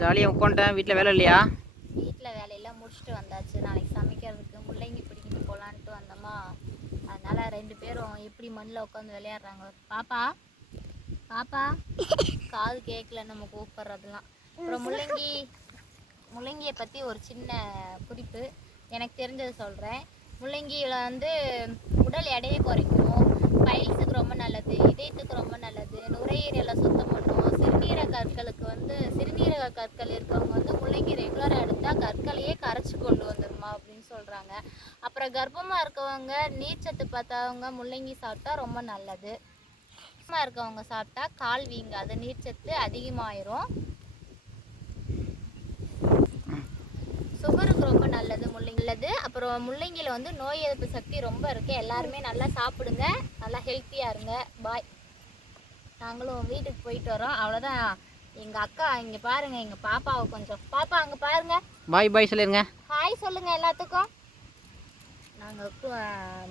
ஜாலியாக உட்காந்துட்டேன் வீட்டில் வேலை இல்லையா? வீட்டில் வேலையெல்லாம் முடிச்சுட்டு வந்தாச்சு. நாளைக்கு சமைக்கிறதுக்கு முள்ளங்கி பிடிக்கிட்டு போகலான்ட்டு வந்தோமா. அதனால ரெண்டு பேரும் எப்படி மண்ணில் உட்காந்து விளையாடுறாங்க பாப்பா பாப்பா காது கேட்கல நம்ம கூப்பிட்றதுலாம். அப்புறம் முள்ளங்கி முள்ளங்கியை பற்றி ஒரு சின்ன குறிப்பு. எனக்கு தெரிஞ்சது சொல்கிறேன் முள்ளங்கியில் வந்து உடல் எடையை குறைக்கும். பைல்ஸுக்கு ரொம்ப நல்லது இதயத்துக்கு ரொம்ப நல்லது நுரையீரலை சுத்தம் கற்களுக்கு வந்து சிறுநீரக கற்கள் இருக்கவங்க வந்து முள்ளங்கி ரெகுலராக எடுத்தால் கற்களையே கரைச்சி கொண்டு வந்துருமா அப்படின்னு சொல்கிறாங்க அப்புறம் கர்ப்பமாக இருக்கவங்க நீர்ச்சத்து பார்த்தவங்க முள்ளங்கி சாப்பிட்டா ரொம்ப நல்லது. கர்ப்பமாக இருக்கவங்க சாப்பிட்டா கால் வீங்காது நீர்ச்சத்து அதிகமாயிரும். சுகருக்கு ரொம்ப நல்லது முள்ளங்கி. நல்லது. அப்புறம் முள்ளங்கியில் வந்து நோய் எதிர்ப்பு சக்தி ரொம்ப இருக்கு. எல்லாருமே நல்லா சாப்பிடுங்க. நல்லா ஹெல்த்தியாக இருங்க. பாய் நாங்களும் வீட்டுக்கு போயிட்டு வரோம். அவ்வளோதான் எங்கள் அக்கா இங்கே பாருங்க எங்கள் பாப்பாவை கொஞ்சம். பாப்பா அங்கே பாருங்க. பாய் பாய் சொல்லிருங்க. ஹாய் சொல்லுங்க எல்லாத்துக்கும். நாங்கள்